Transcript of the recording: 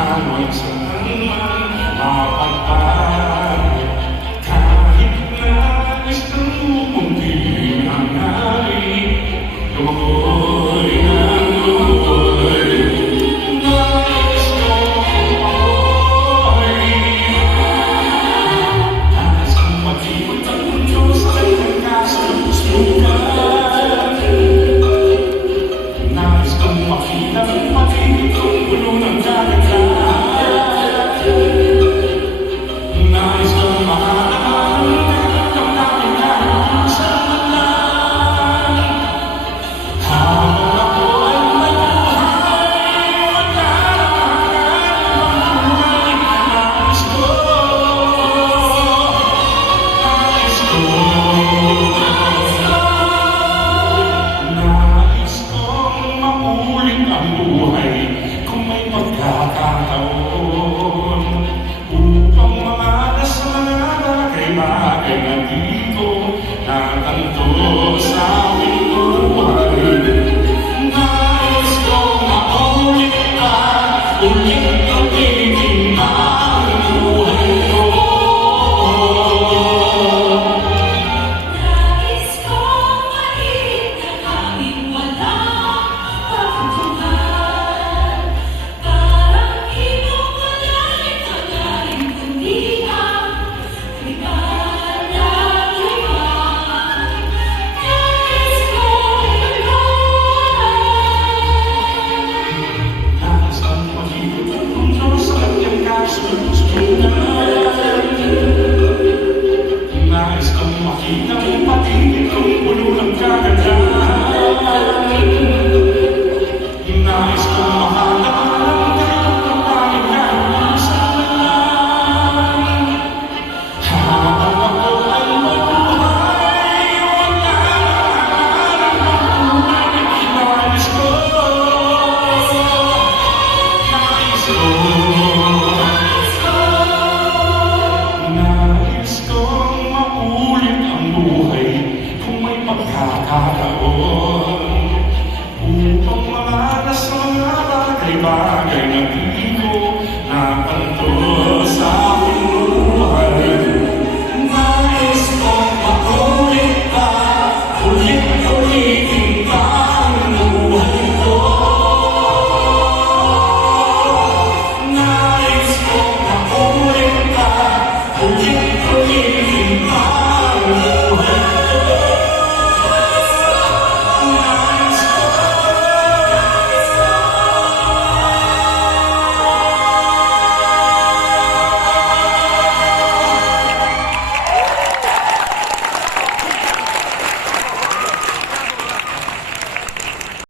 ano'y saan man mapagpag. Kahit nais ng munting hangarin, lumukoy ng lumukoy. Nais kong ako'y nais kong mag-ikot ang mundo sa kanyang kasalusugan. Nais kong makita ang pag-ibig kong puno ng dagat. Nais kong makakaman ang damdamin kahit sa malan. Habang ako ay may buhay, wala nang buhay. Nais ko, nais ko, nais kong maulit ang buhay kung may pagkakataon, upang mamalas sa mga bagay-bagay na di ko natanto sa aking buhay. Nais kong maulit at ulit-ulitin ang buhay ko. Nais kong mahit na kaming walang pagtutuhan. Parang iyong wala'y tanggaling kundi ang ligayang liwan. Nais kong maluhay. Nais kong mag-ikot ang mundo sa kanyang kasalusugan. Nais kong makita ang pag-ibig kong puno ng kagandahan. Nais kong mahanap ang kahit ang panginggan sa malan. Habang ako ay mabuhay, wala nang magbuhay. Nais ko, nais ko, nais kong maulit ang buhay kung may pagkakataon, upang mamalas sa mga bagay-bagay na